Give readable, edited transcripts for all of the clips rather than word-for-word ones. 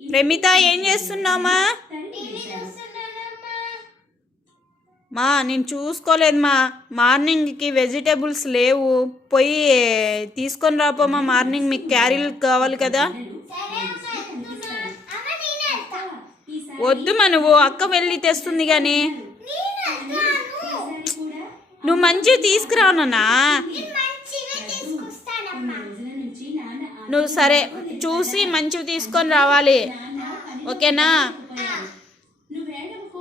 ప్రేమిత ఏం చేస్తున్నామా? మా నేను చూసుకోలేదు మా. మార్నింగ్కి వెజిటేబుల్స్ లేవు, పోయి తీసుకొని రాపోమా. మార్నింగ్ మీకు క్యారీలు కావాలి కదా. వద్దు మా, నువ్వు అక్క వెళ్ళి తెస్తుంది కానీ నువ్వు మంచివి తీసుకురావునా. నువ్వు సరే చూసి మంచివి తీసుకొని రావాలి, ఓకేనా.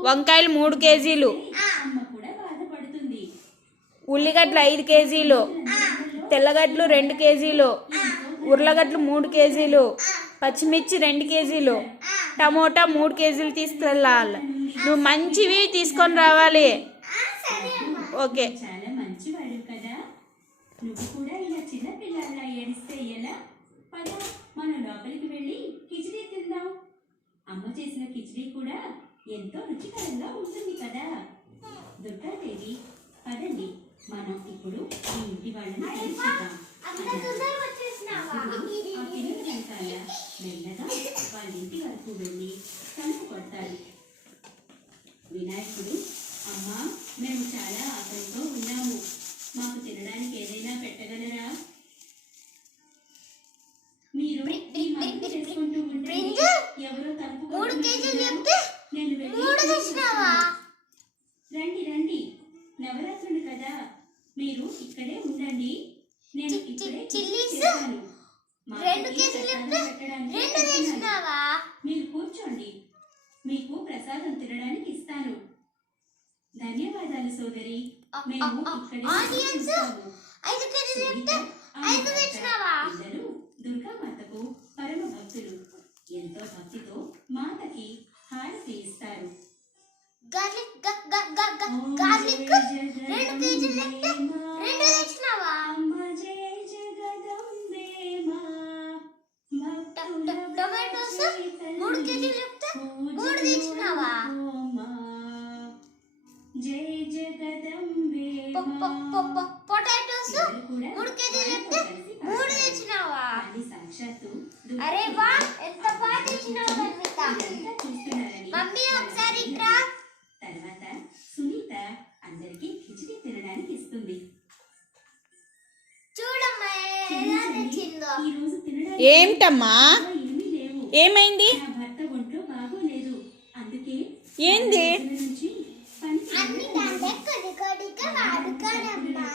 వంకాయలు 3 కేజీలు, ఉల్లిగడ్డలు 5 కేజీలు, తెల్లగడ్డలు 2 కేజీలు, ఉర్లగడ్డలు 3 కేజీలు, పచ్చిమిర్చి 2 కేజీలు, టమోటా 3 కేజీలు తీసుకెళ్ళాలి. నువ్వు మంచివి తీసుకొని రావాలి, ఓకే. నువ్వు కూడా ఇలా చిన్న పిల్లల్లా ఏడిస్తే ఎలా? పద మనం లోపలికి వెళ్ళి కిచిడీ తిందాం. అమ్మ చేసిన కిచిడీ కూడా ఎంతో రుచికరంగా ఉంటుంది కదా. దుర్గాదేవి, పదండి మనం ఇప్పుడు ఈ ఇంటి వాళ్ళని తెలుసుకుందాం. ఆ పిల్లల వెనకాల మెల్లగా వాళ్ళ ఇంటి వరకు వెళ్ళి తలుపు కొడతారు. వినాయకుడు, అమ్మా మేము చాలా ఆకలితో ఉన్నాము, మాకు తినడానికి ఏదైనా పెట్టగలరా? మీరు చేసుకుంటూ ఉంటే ఎవరో తప్పు రండి రండి, నవరాత్రులు కదా, మీరు ఇక్కడే ఉండండి, నేను ఇప్పుడే చేస్తాను. మీరు కూర్చోండి, మీకు ప్రసాదం తినడానికి ఇస్తాను. ధన్యవాదాలు సోదరి, మేము పిల్లలు దుర్గామాతకు పరమ భక్తులు, ఎంతో భక్తితో మాతకి హారతి ఇస్తారు. జయ జగదంబే పొటాటోస్ 3 కేజీలు చెప్తే 3 తెచ్చినావా? సాక్షాత్తు అరే వా, ఎంత బాగా తెచ్చినావు కన్విత. మమ్మీ ఒకసారి ఇట్రా. తర్వాత సునీత అందరికి కిచిడి తినడానికి ఇస్తుంది. చూడమ్మా ఎలా తెచ్చిందో. ఈ రోజు తినడానికి ఏమిటమ్మా, ఏమైంది? నా భర్త ఒంట్లో బాగోలేదు, అందుకే ఏంది? నుంచి అన్ని దాంట్లో కొద్ది కొద్దిగా వాడుకోనమ్మా.